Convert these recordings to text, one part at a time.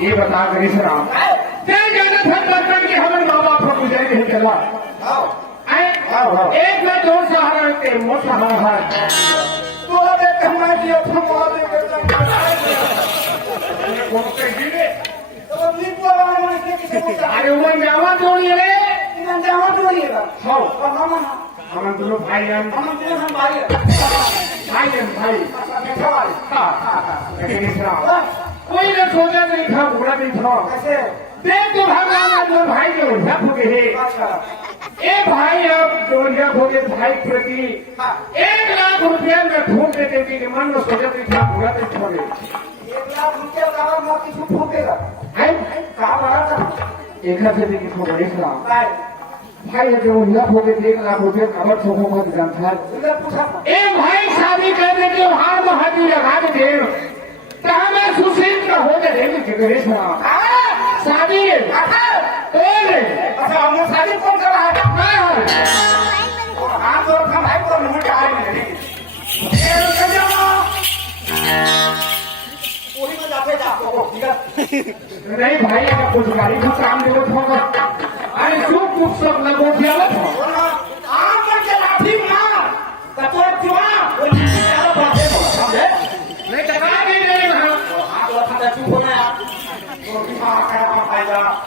ये बता गणेश राम हमारे माँ बाप को गुजरे नहीं चला एक में दो सहारा रहते मोट सहारा अरे वो जावा जोड़िए रे हम दोनों भाई हैं भाई गणेश राम कोई ने सोचा नहीं था बुरा नहीं था देख तो भगवान जो भाई जो झप हो गए ए भाई अब जो झप हो गए भाई प्रति 1 लाख रुपया में फूक देते थे मन में सोचा नहीं था बुरा नहीं था 1 लाख रुपया का मत किसी फूकेगा है कहा बड़ा था एक लाख से किसी को गणेश राम भाई जो झप हो गए 1 लाख रुपया कमर सोखों का ध्यान था ए भाई शादी करने के हार में हाथी लगा दे मैं सुशील का हो जाएगी गणेश राम शादी अच्छा हम शादी कौन कर रहा है हाँ तो अपना भाई को मुझे कहा नहीं भाई अगर कुछ गाड़ी का काम देखो थोड़ा अरे चुप चुप सब लगो लाठी मार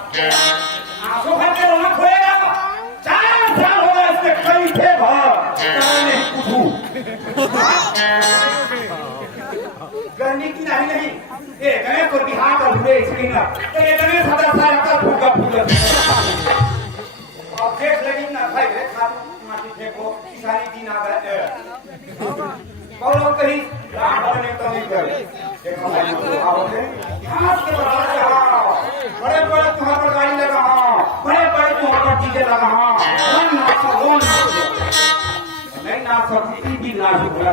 आंसू भर के रोना खोएगा 4 साल हो गए इसके कई थे गर्मी की नहीं ये गणेश को बिहार का हुए स्क्रीन ये गणेश 1000 साल का फूका फूल अब देख लगी ना भाई माटी फेंको सारी दिन आ गए और कहीं रात भरने तो नहीं कर देखो भाई आओगे घास के बराबर बड़े बड़े तुम्हारे पर गाड़ी लगा बड़े बड़े तुम्हारे पर डीजे लगा नहीं ना सकती भी ना बोला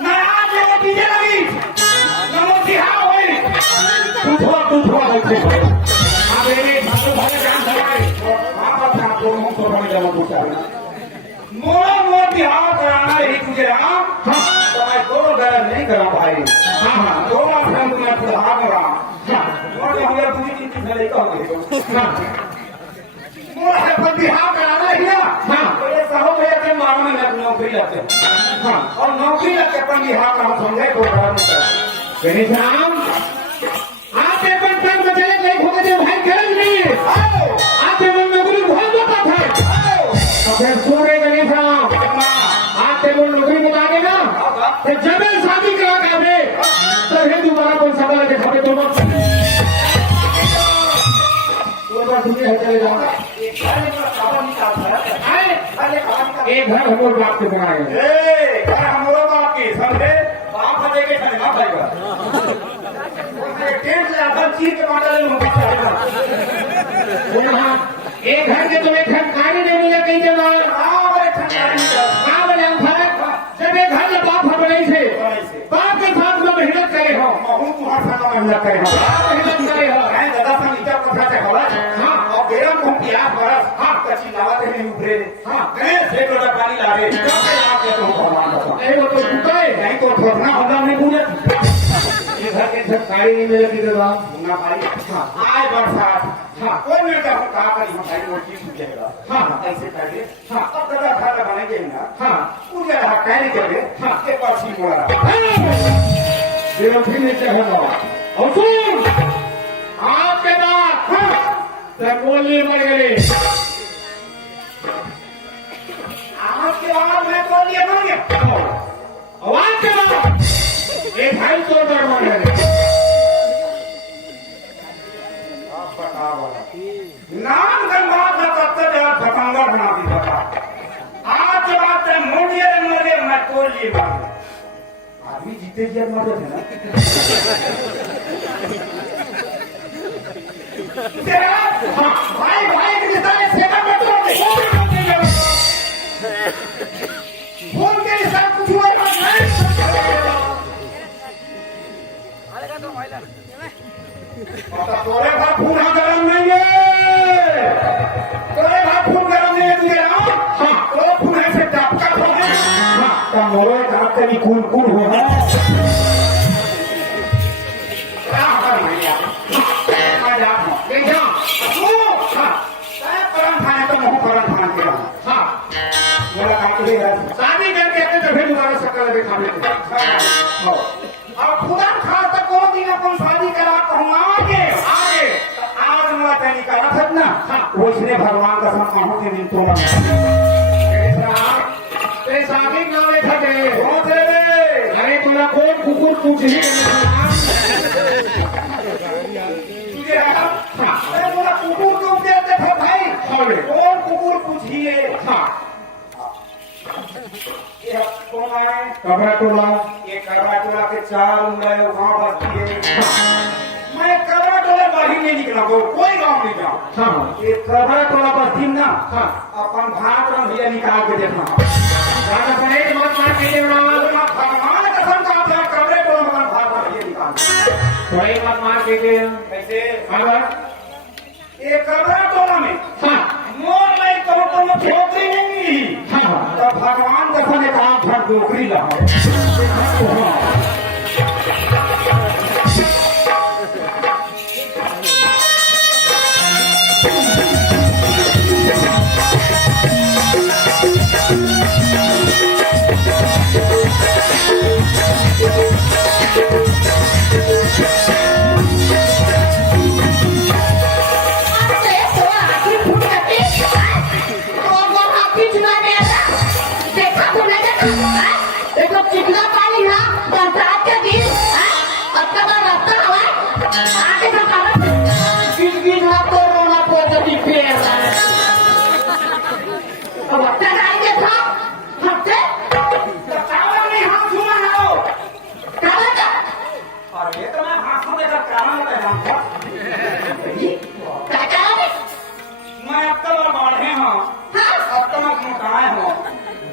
मैं आज ये डीजे लगी नमो बिहार हुई तू थोड़ा देखो अबे भाई जान चलाए वहां पर था तो हम तो हमें जमा पूछा मोर बिहार कराना ही तुझे राम मैं दो गलत नहीं करा भाई हाँ दो फ्रेंड मैं सुधार हो रहा और हमारे पूरी चीज में मोर है पर बिहार कराना ही ना हाँ तो ये सहो भैया के मारो में नौकरी लगते हाँ और नौकरी लगते पर बिहार का समझे तो गणेश राम आप एक बार ट्रेन में चले गए हो गए भाई गरज नहीं आप नौकरी बहुत बता था फिर सुन रहे गणेश राम आप वो नौकरी बता देना जब शादी करा करे तो फिर दोबारा कोई सवाल के खाते दोनों चले जाओ एक घर हम लोग बाप के बनाए हम लोग आपके समझे बाप देखे ना भाई चीज के एक घर के तुम्हें खनकारी नहीं मिले कहीं जगह जब एक घर बाप बने से बाप के साथ में मेहनत करे हो मेहनत करे हो मेहनत करे हो दादा सा नीचा पकड़ा से होला हाँ और बेरा मुंह की आग बरस हाँ कच्ची लावा दे नहीं उभरे हाँ गणेश से लोटा पानी ला रहे वो तो टूटे नहीं तो ठोकना होगा नहीं पूरे ये घर के सरकारी नहीं मिले कि देवा ना भाई हाँ आए बरसात हाँ कोई नहीं का कहा करी हम भाई वो चीज मिलेगा हाँ ऐसे करके हाँ अब दादा खाता बनेंगे ना हाँ पूरे रहा कहने के लिए हाँ के पास ही मोड़ा देवा फिर नहीं चाहेगा और सुन आपके बाद हाँ बोलिए मर गए आवाज के बाद मैं बोलिए मर गया आवाज के बाद आदमी जीते जी मर जाते ना तेरा भाई भाई के रिश्ता में सेवा मत करो फोन के साथ कुछ हुआ नहीं तोरे का खून गरम नहीं है तोरे का खून गरम नहीं है तुझे ना तो खून से टपका हो गया मोरे का तेरी खून खून हो है क्या कर भैया आ जा देखो तू काय परम खाने तो मुंह परम खाने के हां मेरा काम तो है शादी करके आते तो फिर दोबारा शक्ल दिखा लेते हां अब खुदा खा तक को दिन अपन शादी करा कहूं आगे आज मेरा तैनी करा था ना वो इसने भगवान का सब कहूं के दिन तो ते शादी ना ले थे हो रे अरे तोरा कौन कुकुर पूछ ही तुझे अरे मोला कुकुर को दे देखो भाई कौन कुकुर पूछिए हां ये कौन है कबरा टोला ये करवा टोला के चार उंगली वहां बसती है मैं करवा टोला बाहर नहीं निकला कोई गांव नहीं जाऊं हां ये करवा टोला बस्ती ना हां अपन भात रंग भैया निकाल के देखना ज्यादा पड़े मत मार के देना भगवान कसम का आप यहाँ कमरे टोला में भात रंग भैया निकाल कोई मत मार के दे कैसे अगर ये करवा टोला में हां मोर नहीं कहो तो मैं ठोकरी नहीं हां तो भगवान कसम ने कहा फट नौकरी लगा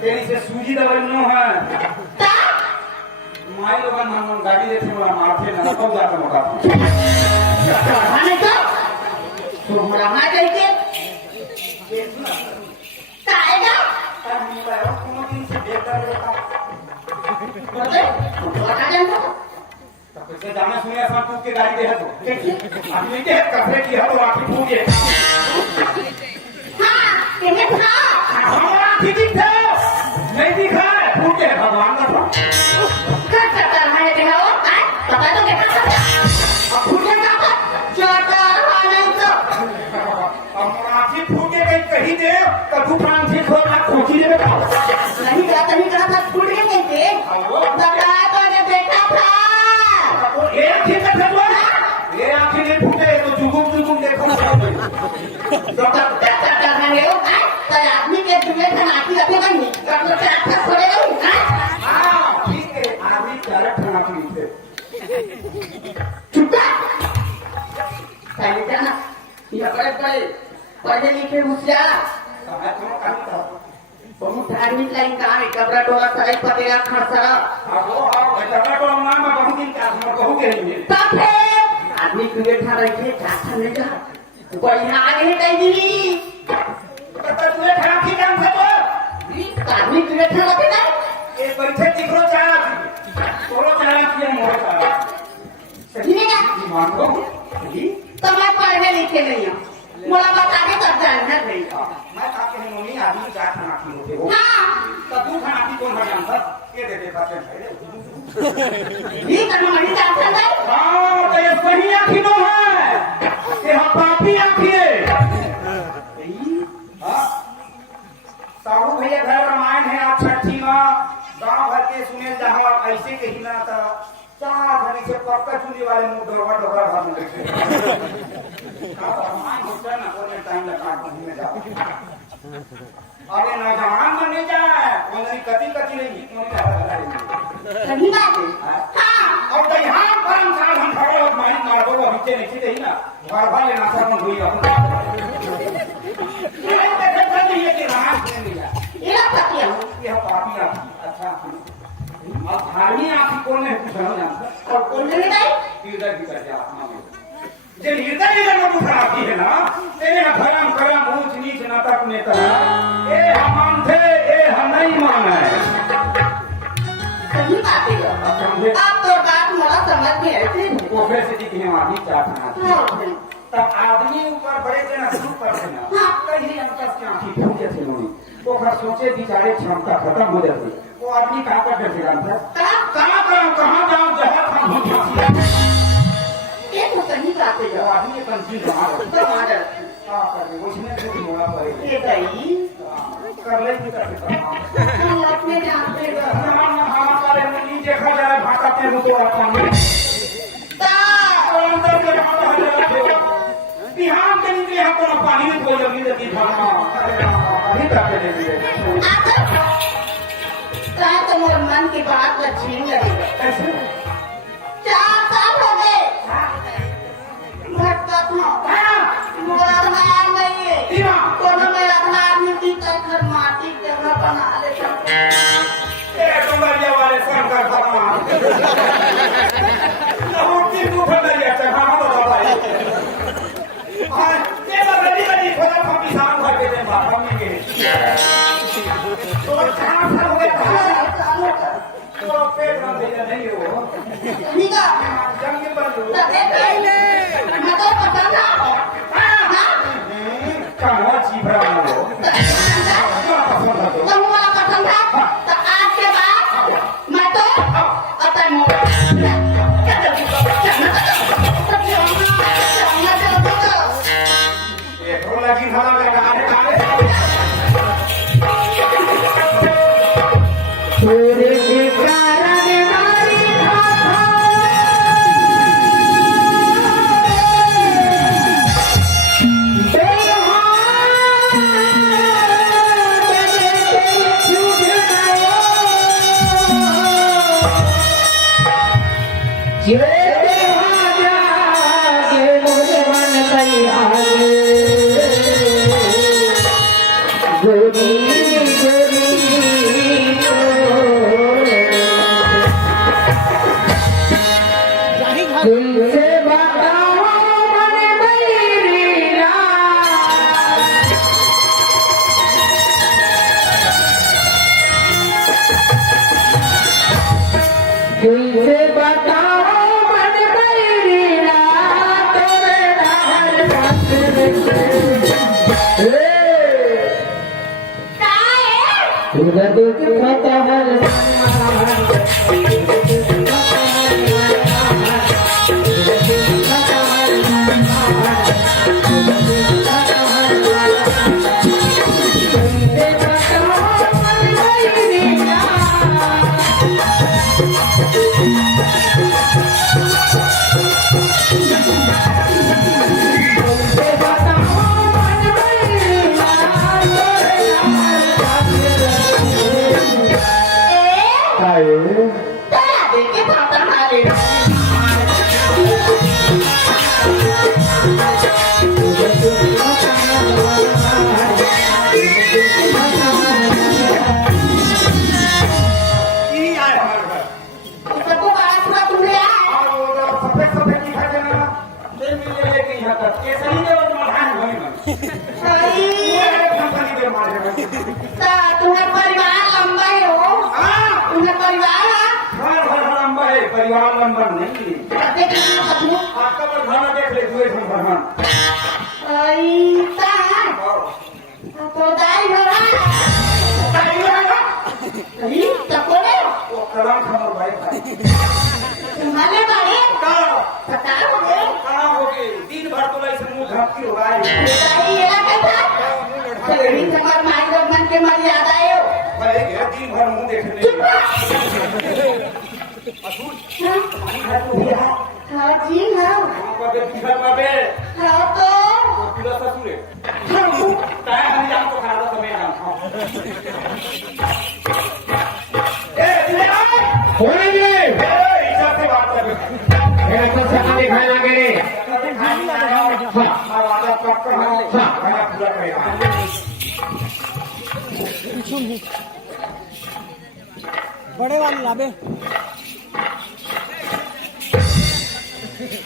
तेरी से सूजी दवाई नो है माई लोग मन गाड़ी देते बोला मारते ना कब जाकर मोटा खाने का तो मुराना चाहिए काएगा कोनो दिन से बेहतर रहता बता जानता कैसे जाना सुनिया सब तू के गाड़ी दे है तो देखिए आदमी के कपड़े की है तो आखिर फूट गए हाँ कितने था हमारा ठीक था नहीं दिखा फूट गए भगवान का कर सकता है देखा वो पता तो कैसा था अब फूट गया था छोटा खाने तो हमारा ठीक फूट गए कहीं दे तो तू प्राण ठीक हो ना खोजी दे नहीं कहा था फूट गए कैसे बता तो ने देखा था एक ठीक है वो ये आखिर नहीं फूटे तो जुगुम देखो डॉक्टर करने वो तो आदमी के जुए से नाटी रखे नहीं डॉक्टर से आपका छोड़ेगा हाँ ठीक है आदमी कैरेक्ट होना चाहिए चुपता पहले जाना ये बड़े पढ़े लिखे होशियार बहुत धार्मिक लाइन कहा है कबरा टोला सराय पतेगा खड़सरा तब आदमी के बैठा रहे चाचा ने कहा बढ़िया आगे कह दी आदमी के बैठा रखे ना सही नहीं का तो मैं पढ़ने लिखे नहीं हूँ मोला बता के तब जानना नहीं ये करना नहीं जानता है पापी आखिए साहू भैया घर रामायण है आप छठी माँ गाँव भर के सुने जहाँ ऐसे कही ना था चार घड़ी से पक्का चुनी वाले मुंह डोरा डोरा भर में रामायण होता है ना टाइम लगा में जाओ अरे ना जवान बने जाए कोई कति कति नहीं कोई का सही बात है हाँ और तो यहाँ काम साल हम खड़े हो मारी मारो वो बीचे नहीं थी ना घर भर लेना सब हुई अपना ये कैसे कर दिए कि रात में लिया ये पति है ये पापी आपकी अच्छा अब धार्मी आपकी कौन है पूछ रहा हूँ और कौन नहीं गई हृदय भी कर जा अपना में जे हृदय में लोग खराबी है ना तेरे धर्म करम ऊंच नीच नाटक नेता ए हम मानते ए हम नहीं माने सही बात है आप तो बात मला समझ में आती है वो वैसे जी की आदमी चाहना तब आदमी ऊपर बड़े देना शुरू कर देना कहीं अंतर क्या थी भूखे थे लोग तो घर सोचे बिचारे क्षमता खत्म हो जाती वो आदमी कहाँ पर बैठे रहता कहाँ जाओ जहाँ हम भूखे ये तो सही बात है जब आदमी कंफ्यूज रहा तो मार उसने कुछ होना पड़ेगा ये गई कर ले भी करके हम अपने जानते हैं देखा जाए भाटा पे मुझे पानी बिहार के नीचे यहाँ पर पानी में कोई लगी रहती नहीं करते तो मोर मन की बात का छीन लगेगा कैसे 4 साल हो गए भटका था मोरा मार नहीं है कोनो में अपना आदमी की घर माटी के घर बना लेता डोंगरिया वाले सरकार भगवान होती तू भगरिया चढ़ा तो भाई हां ये बगली बनी थोड़ा सा किसान भर के दे बाप में के तो कहां से हो गया तो पेट में दे नहीं हो निका जंग बंद तबे पहले मैं तो पता ना हां कहां जीभरा हो तो मला पसंद है तो आज के बाद मैं तो आता हूं ये तो लगी खाना में गाने सूर्य के कारण मारी तुमसे बताओ मन बलिया तुमसे बताओ मन बलिया तेरे हर उधर दुख हर तुम्हारा परिवार लंबा है हो तुम्हारा परिवार परिवार नंबर नहीं आपका पर घर देख ले दुए भगवान तो दाई भरा तकोले वो कलम खबर भाई तुम्हारे बारे पता हो गए कहाँ हो गए दिन भर तो ऐसे मुंह धमकी हो रहा है ये कैसा चली तुम्हार माई लोग मन के मर्यादा है भाई दिन भर मुंह देखने हाँ जी हाँ बाबे हाँ तो पूरा ससुर है हम जान तो खा रहा कौन है ये? इज्जत से बात कर मेरा तो सपना दिखाई लगे। हाँ वादा पक्का है मैं पूरा करेगा बड़े वाले लाभे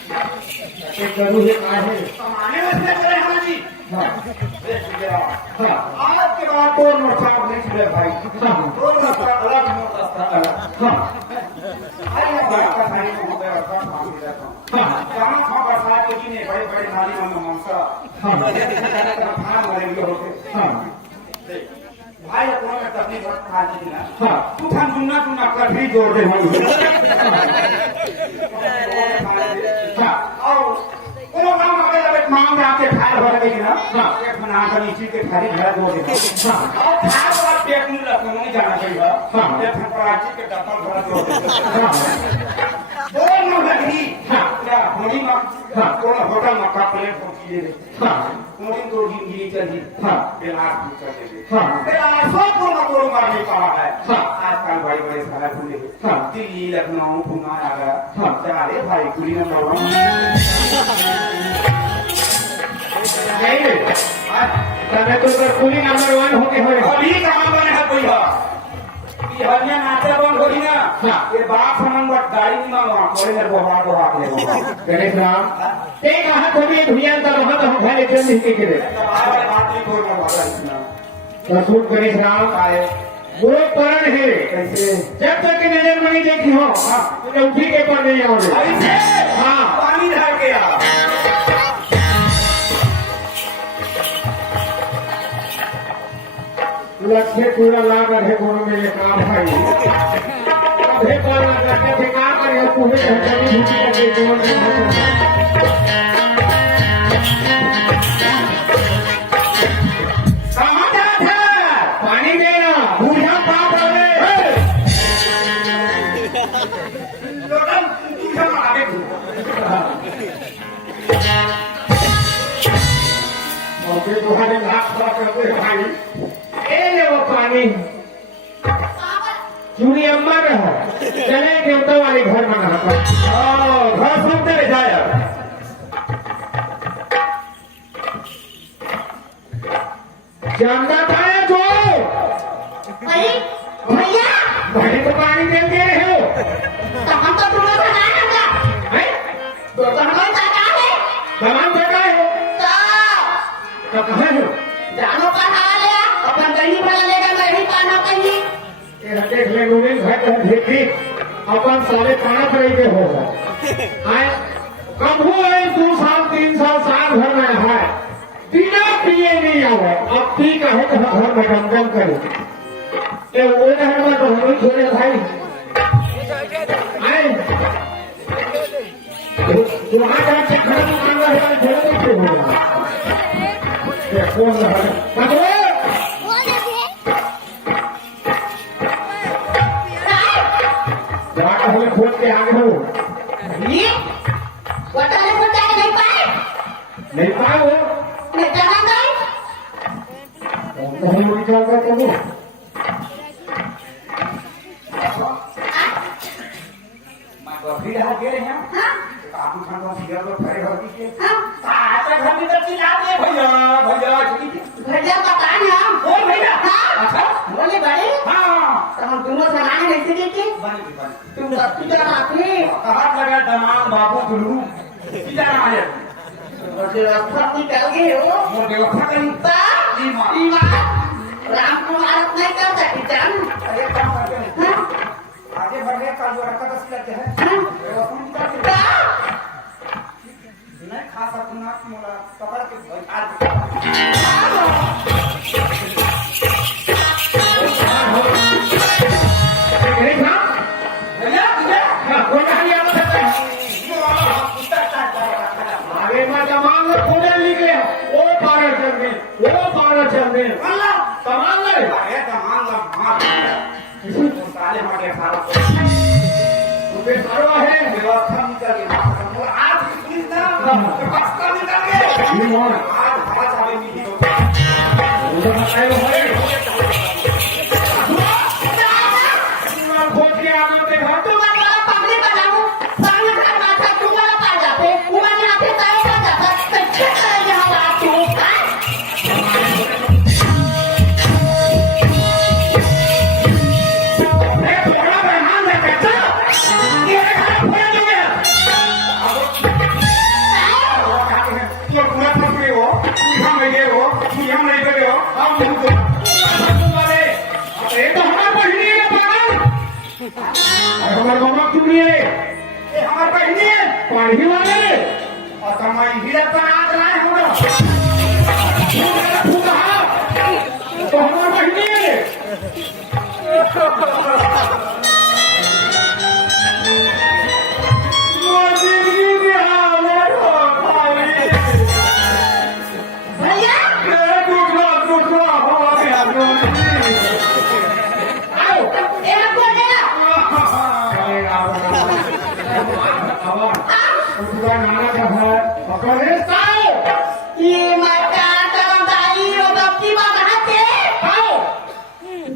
करूँ है कहाँ है? कमाने में चले हमारे जी हाँ आज के बाद दो मोर्चा नहीं चले भाई दो मोर्चा अलग मोर्चा अलग हाँ आइए बात का नहीं होता है और काम भी रहता हूँ कहाँ कहाँ बरसात के दिन बड़े बड़े नाली में मांसा खाना मरेंगे होते हाँ भाई अपना में तकलीफ खा दी ना हाँ तू खान दुना कर भी जोड़ दे हाँ और कोनो काम अगर अब मांग आके खाए भर गई ना हाँ एक बना कर नीचे के थाली भर दो हाँ और खाए वाला पेट में रखो नहीं जाना चाहिए हाँ। एक फराची के डब्बा भर दो हाँ दो नो लगी हाँ। क्या होली में हाँ। कोनो होटल में का प्लेट पहुंची दे हाँ मोदी तो जिंदगी चली हाँ। बिलास भी कर दे हाँ। बिलासों को मारने कहा है हाँ। आजकल भाई बड़े सारे खुले हाँ। दिल्ली लखनऊ पुणे आगरा हाँ। चारे भाई कुली में मारो नहीं तब तो सर कुली नंबर 1 होके होए अभी कहाँ बने है कोई ये हरिया नाचे बंद होगी ना हाँ। ये बाप समन बट गाड़ी नहीं मांगा कोई मेरे को हाथ ले गणेश राम ते कहा तो भी भैया तो रहत हम घरे चल नहीं के रे बात नहीं कोई ना रसूल गणेश राम आए वो परण है कैसे जब तक की नजर में नहीं देखी हो तो उठी के पर नहीं आओगे ऐसे हाँ पानी ढाल के आ लक्ष्य पूरा लाभ रहे कोनो में ये काम है अबे पाला करके थे काम करे पूरे घंटे में भूखी के जीवन में कहाँ जात है पानी देना बूढ़ा बाप रहे लोगन तुझे आगे और फिर तुम्हारे लाख करते हैं भाई ए ले वो पानी चूड़ी अम्मा रहा चले देवता वाले घर में रहा घर सुनते रह जाए जानता था जो अरे भैया भाई को पानी देते रहे हो तो हम तो तुम्हें बना लगा हैं? तो हमें जाता है सामान बेटा है तो तो कहाँ हो जानो कहाँ ले अपन कहीं बना लेगा मैं भी पाना कहीं ये देख ले रूमे घर को देखी अपन 5.5 रही के होगा आए कब हुआ 2 साल 3 साल साल भर में है बिना पिए नहीं आवे अब पी कहे तो घर में गमगम करे ये वो घर में तो हम ही छोड़े भाई आए वहाँ जाके घर में काम रहे छोड़े नहीं छोड़े ये कौन रहा है जाकर हमें खोल के आगे हो ये बताने को जाके नहीं पाए नहीं पाए हो मैं जाना गई तो हम वही चल रहे थे बकरी रहा के रहे हैं हाँ काफी खान का सिया तो खड़े हो गई के हाँ साथ घर में तो चिल्ला दे भैया भैया भैया पता नहीं ओ भैया हाँ अच्छा बोले बड़े हाँ तो हम दोनों समान ऐसे देखे बनी बनी तुम सबकी तरह आते कहाँ लगा दमाम बाबू गुरु सीधा नाम है सब निकल गए हो मोर व्यवस्था करी राम कुमार नहीं कर सकती जान अरे काम करते हैं आगे बढ़ने का जो रखा बस लेते हैं व्यवस्था निकाल के नहीं खा सकूंगा मोला पकड़ के बैठा गणेश राम भैया तुझे कौन कहानी आ सकता है आगे में तमाम लोग खोजन निकले वो पारा चल गए वो पारा चल गए तमाम ले अरे तमाम लोग मार साले मारे सारा उनके सारो है व्यवस्था निकल गई आज पुलिस ना व्यवस्था निकल गई ये मोर आज हवा चाले नहीं उधर बताए हो हमारे मामा क्यों नहीं है ये हमारे बहनी है पढ़ी वाले और समय हीरा पर आज लाए हम लोग तो हमारे बहनी है भैया ये कौन है ये माता तरंगाई और दफ्ती में बनाते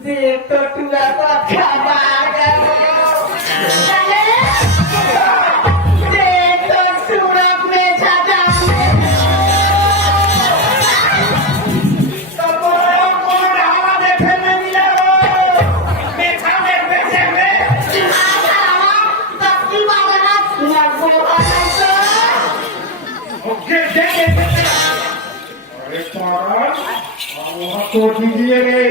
देख तो टूरा तो अच्छा बात है देख तो सूरत में छाता तो कौन हवा देखे में मिला देखा देख बेचे में दफ्ती में बना लगो तो दीजिए रे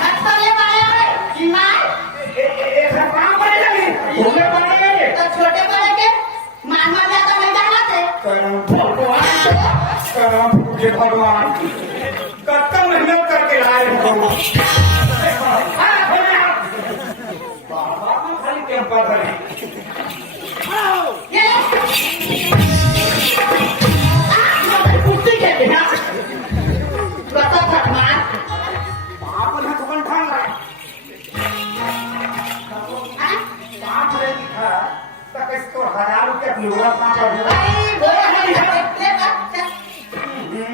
हटले वाले ईमान काम करे लगी बोले पड़े तो छोटे बड़े के मान जाता नहीं जाना थे भगवान कत्ता मेहनत करके लाए खाली कैंपर करे ये कुत्ते के बिना बता फरमान आप ना तो ठान लाए पाँच रे दिखा तक इसको 1000 रुपया लोगा पाँच रुपया भाई बोला नहीं है ले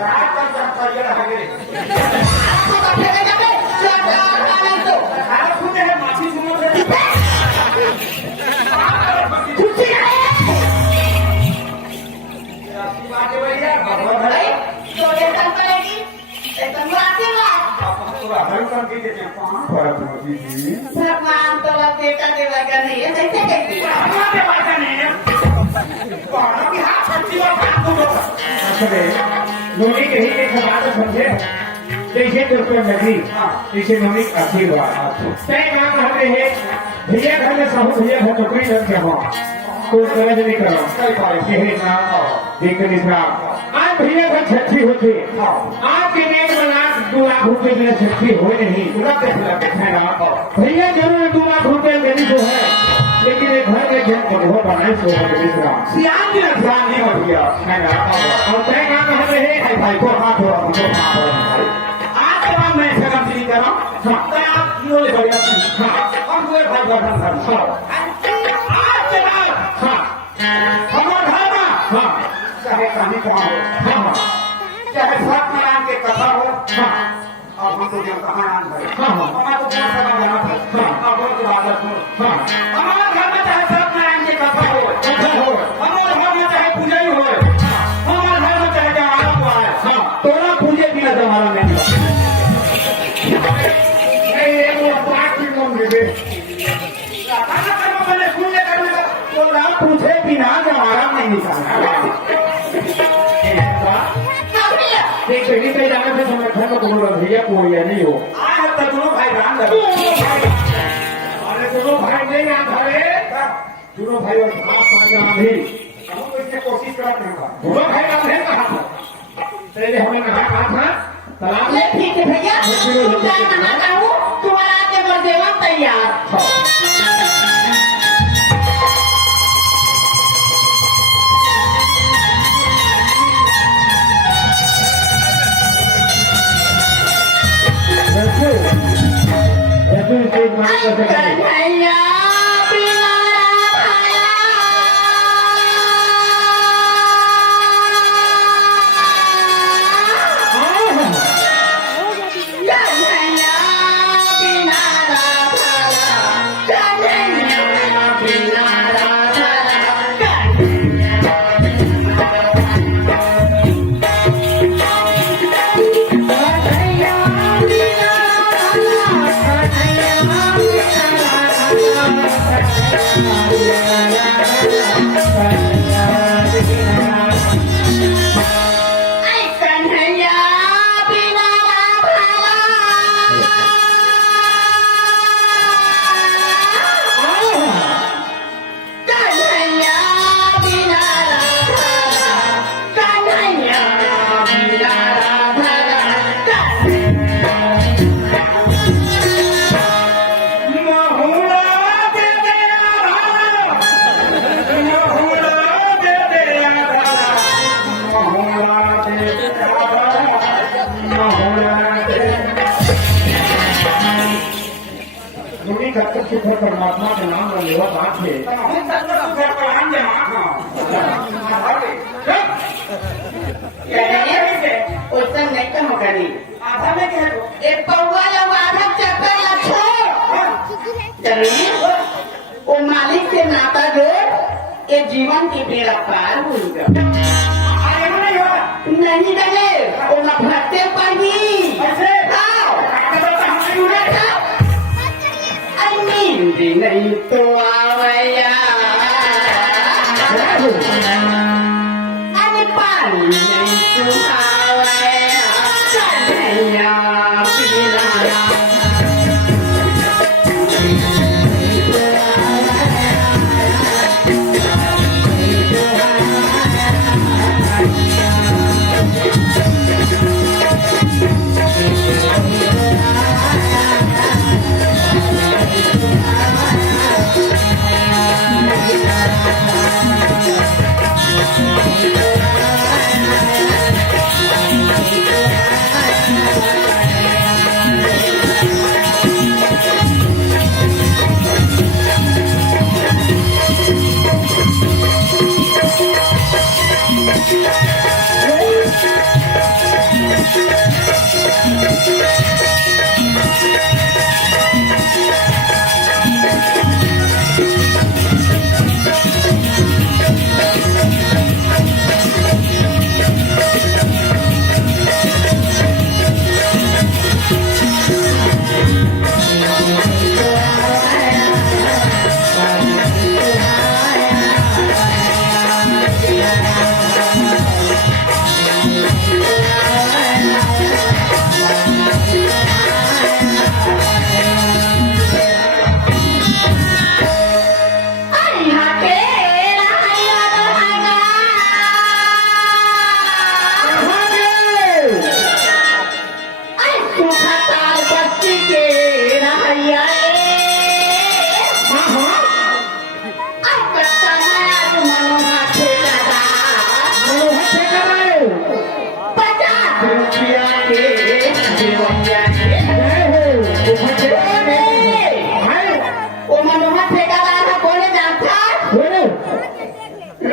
रात तक जाता ये रहे आपको तो फेंके जाते छोटा वाला तो खाना खुदे है माछी सुनो रे कुत्ते है बात है भैया भगवान भाई तो ये काम करेगी ये तो आशीर्वाद पूरा हर कर के देते हैं पाँच फर्क होती थी भगवान तो अब बेटा देवा का नहीं है कैसे कैसे हमारे बात नहीं है कौन की हाथ छट्टी और काम को अरे नोनी कहीं के समाज समझे जैसे तुमको नदी जैसे नोनी आशीर्वाद तय काम रहते हैं भैया घर में साहू भैया घर टोकरी घर के हो तो गरज नहीं करो यही नाम देख निशान आज भैया घर छठी होती आज के नेक बना 2 लाख रुपए में छठी हो नहीं भैया जरूर 2 लाख रुपए देनी तो है लेकिन ये घर में जन अनुभव बनाए सो निशान सियान की ध्यान नहीं हो गया और तय काम रहते हैं भाई को हाथ हो आज के बाद मैं ऐसा काम नहीं कर रहा हूँ तो आप क्यों ले बढ़िया हम पूरे भाई गठन कर आज के बाद हमारे घर में चाहे कहानी कहाँ हो चाहे सत्यनारायण के कथा हो अब हम तो जब कहाँ नाम है हमारे को कौन सा नाम जाना था अब उनकी आदत हो हमारे घर में चाहे सत्यनारायण की कथा हो हमारे घर में चाहे पूजा ही हो हमारे घर में चाहे जवाना हुआ है तोरा पूजे दिया जवाना नहीं पूछे बिना जवाना नहीं निकालना देख कहीं पे जाने से संगठन में बोल रहा भैया कोई या नहीं हो आज तक दोनों भाई राम लगे अरे दोनों भाई नहीं आ खड़े दोनों भाई और साथ जाना भी हम तो इससे कोशिश कर रहे हैं दोनों भाई का नहीं कहा पहले हमने कहा था तालाब ये ठीक है भैया तुम चाहे नहाता हूँ तुम्हारा के बरदेवा तैयार जैसे एक बात कर सकते भैया बिना दुनी कत्तर सुखर परमात्मा के नाम का लेवा बात है हम तक सुखर पर हम जे ओसन नहीं कम करी आधा में कह दो एक पौवा लगा आधा चक्कर ला छोड़ जमीन वो मालिक से नाता जोड़ ये जीवन की बेड़ा पार होगा अरे नहीं होगा नहीं डले वो न भटके पड़ी ऐसे खाओ अगर हम नहीं खाओ अरे नींद नहीं तो आवया अरे पानी नहीं तो आवया चलया पीना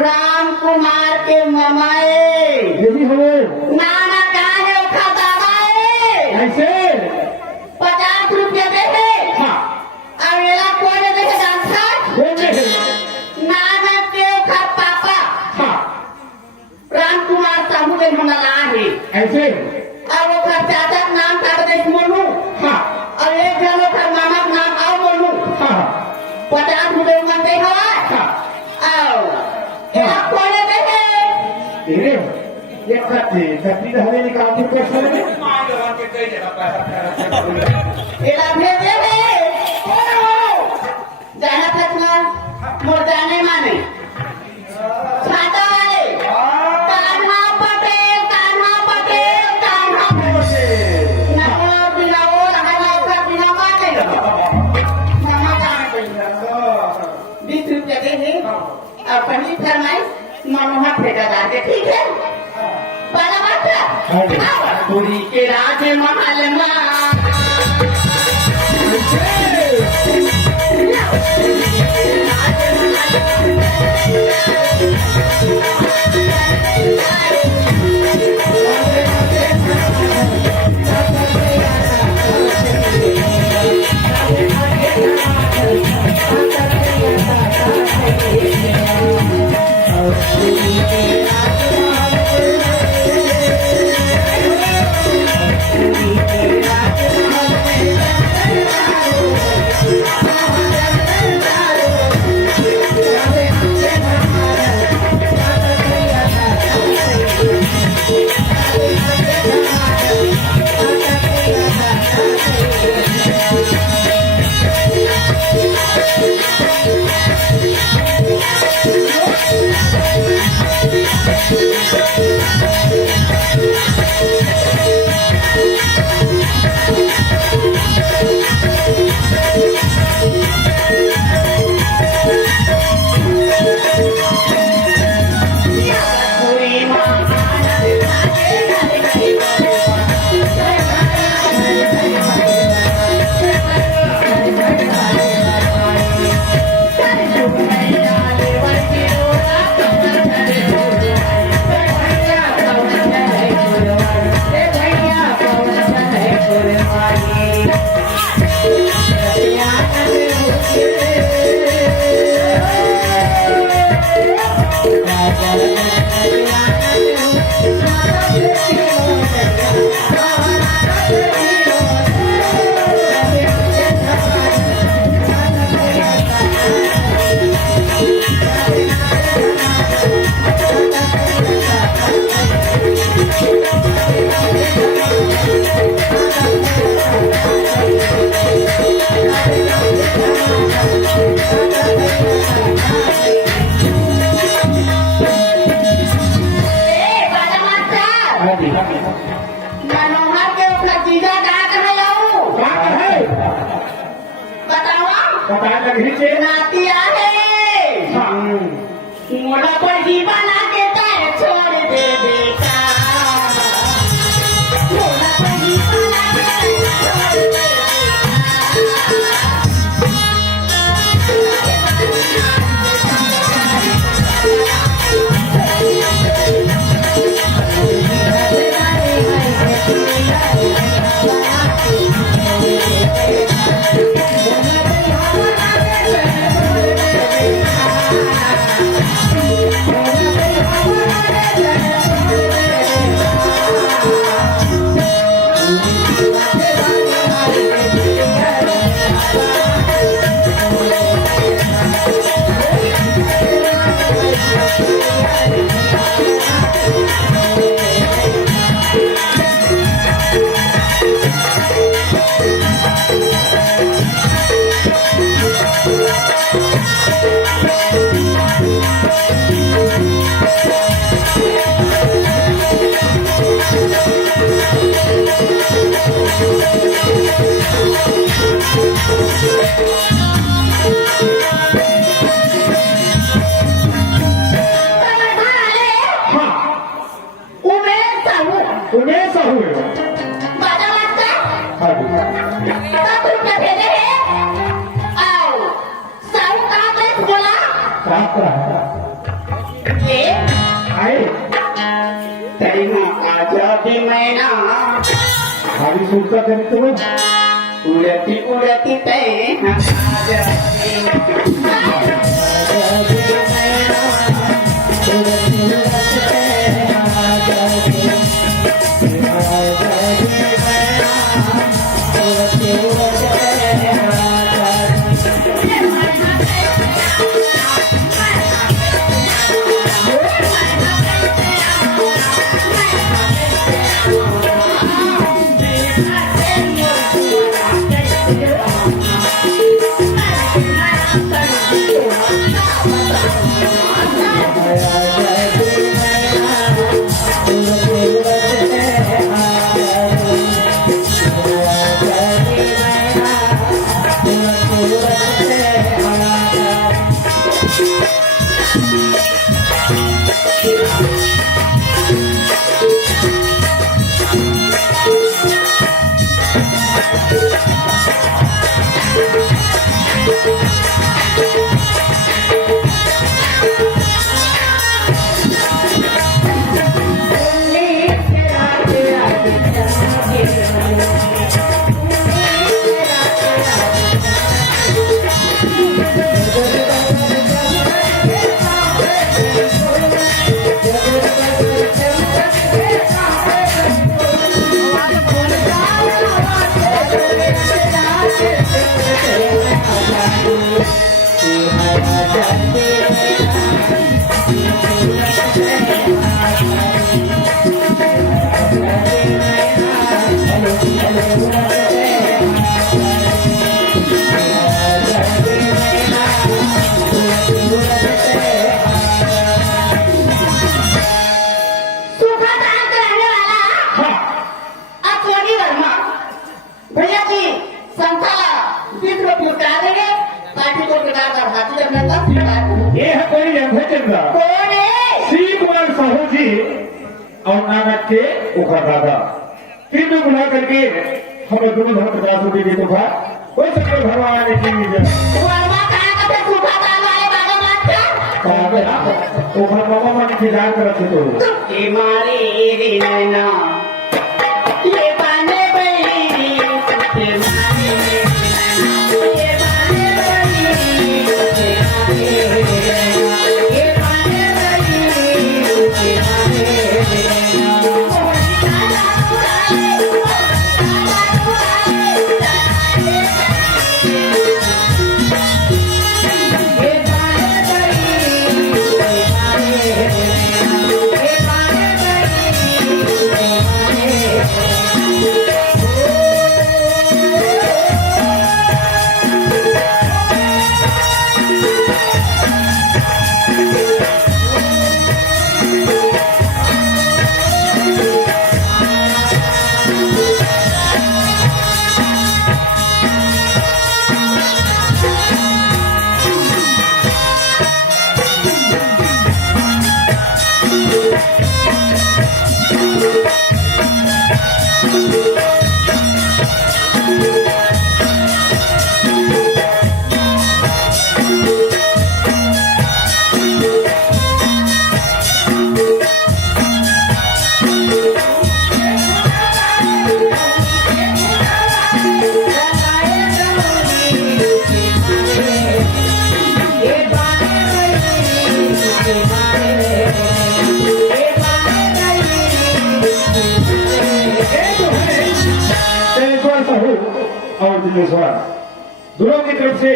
राम कुमार के ममाए ये भी हो नाना कहा है उठा दादा ऐसे 50 रुपये दे हाँ अवेला कौन दे डांसा बोले नाना के उठा पापा हाँ राम कुमार साहू के मंगला है ऐसे और वो का चाचा का नाम का दे मोनू हाँ और एक जन का मामा का नाम आओ मोनू हाँ 50 रुपये मांगते हवा हाँ आओ एला कौन दे तेरे ये कत्ती हवे निकाल के पैसे ले मान लो के कई जगह पैसा एला भेजे जहाँ तक ना मोर जाने माने छाता वाले कान्हा पटेल नमो बिना वो लगाना उसका बिना माने नमो जाने पड़ी 20 रुपया दे दे और पनीर फरमाइश मनोहर ठेकेदार के ठीक है बड़ा बात है पूरी के राज महल में बताया घरीचे नाती आहे मोड़ा पड़ी बना के तार छोड़ दे बेटा मोड़ा पड़ी बना के तार छोड़ दे उमेश हुए बाजा मास्टर तुम क्या भेजे हैं आओ साहू कहाँ पे बोला ये आए तेरी माँ आजादी मैना खाली सुनता करी तुम्हें उड़ती उड़ती तय ये है कोई चंद्र श्री कुमार साहू जी और नानक के उखर दादा तीन में बुला करके हम दोनों धर्म 50 रुपये देते था कोई शंकर भगवान ने की उखर मामा मन की जान करत तो मारे रे नैना ये बाने बड़ी ये बाने और दिनेश्वर दोनों की तरफ से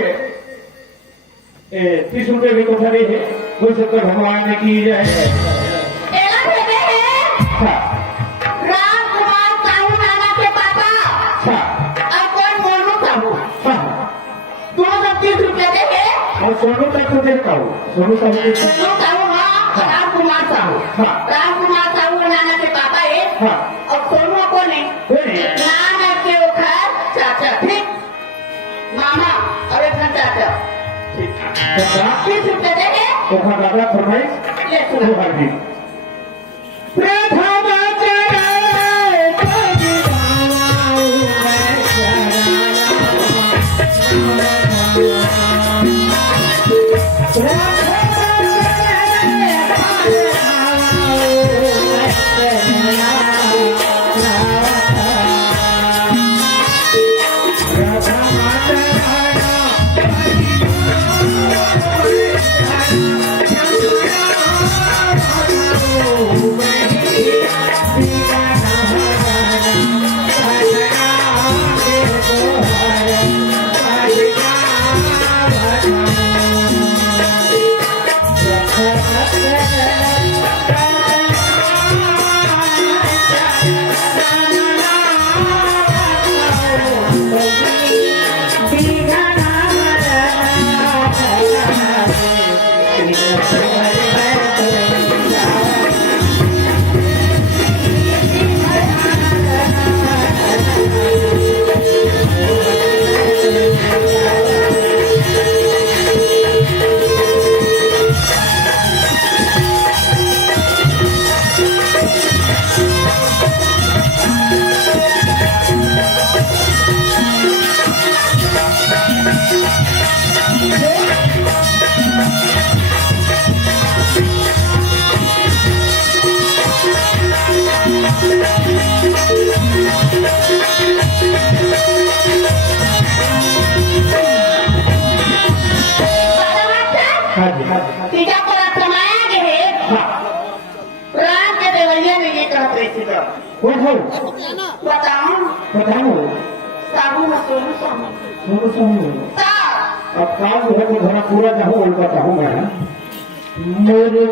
30 रुपए की कोठरी है। कोई शंकर भगवान ने की जाए। एला भेजे हैं राम कुमार साहू नाना के पापा और कौन मोनू साहू दोनों सब 30 रुपए दे हैं। और सोनू तक तो देता हूँ। सोनू साहू के मोनू साहू हाँ राम कुमार साहू नाना के पापा है और सोनू कौन है नाना के ओखर चाचा ठीक मामा और एक चाचा 30 रुपए दे हैं। ओखा दादा फरमाइश ये सुनो हार्दी प्रथम तीजा पर समाया गए प्राण के देवैया ने ये कहा प्रेसिडेंट कौन हो बताऊं बताओ साबू में सोनू साहू सोनू साहू अब काम जो है वो धरा पूरा चाहूँ और बताऊँ मैं मेरे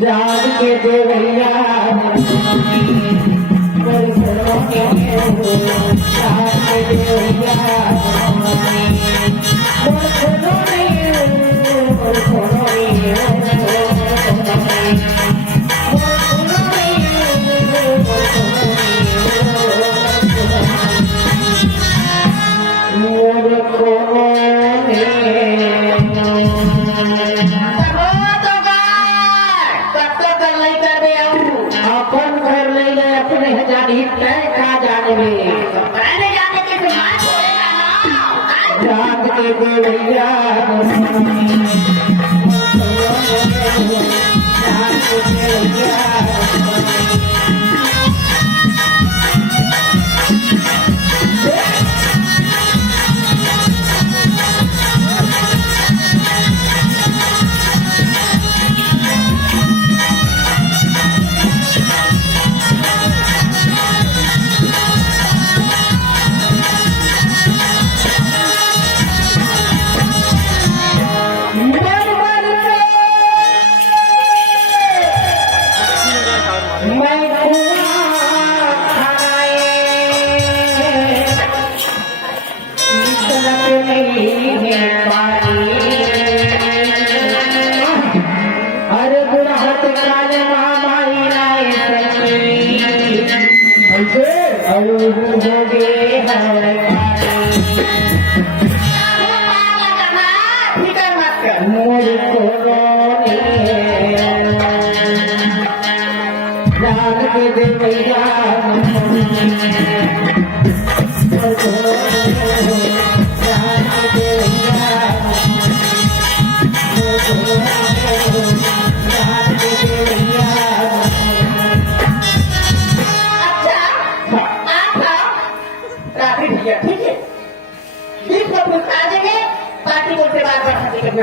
जाग के देवैया अपन घर ले ले अपने जानी तय का जानवे मैंने जाने के समाज होएगा ना जाग के देवैया जाग के देवैया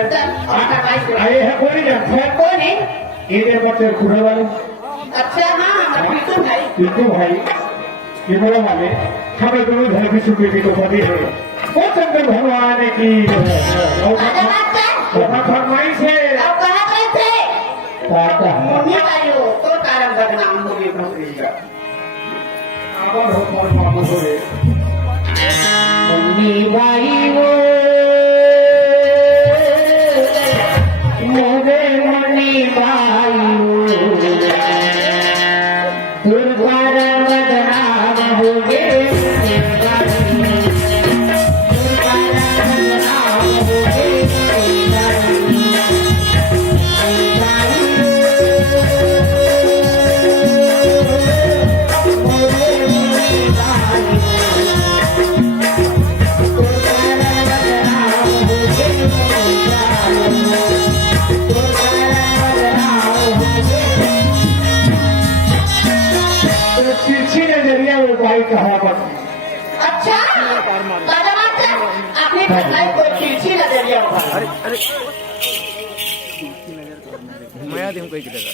आए हैं कोई नहीं कौन है ये बच्चे खुले वाले अच्छा हाँ बिल्कुल भाई बिल्कुल भाई ये बोला वाले हमें दोनों घर की स्वीकृति को पदी है वो शंकर भगवान की राजा मास्टर फरमाइश है अब कहाँ गए थे कहता है मम्मी भाई हो तो कारण बदनाम हो गए भौजी का आवर हो कौन बाबू हो रे मम्मी भाई वो मोरे मनी भाई दुर्गार बदनाम हो गए तिरछी नजरिया वो भाई कहावत अच्छा राजा मास्टर आपने बताया कोई तिरछी नजरिया होगा घुमाया दे हमको एक जगह